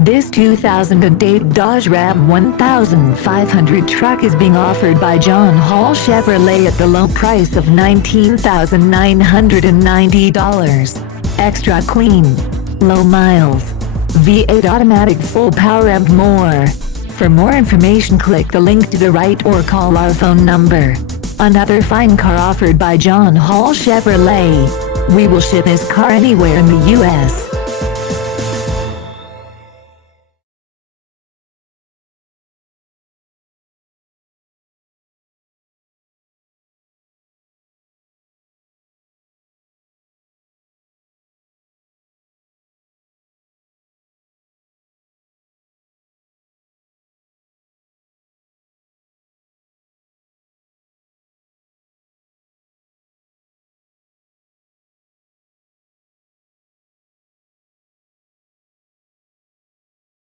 This 2008 Dodge Ram 1500 truck is being offered by John Hall Chevrolet at the low price of $19,990. Extra clean, low miles, V8 automatic full power and more. For more information, click the link to the right or call our phone number. Another fine car offered by John Hall Chevrolet. We will ship this car anywhere in the U.S.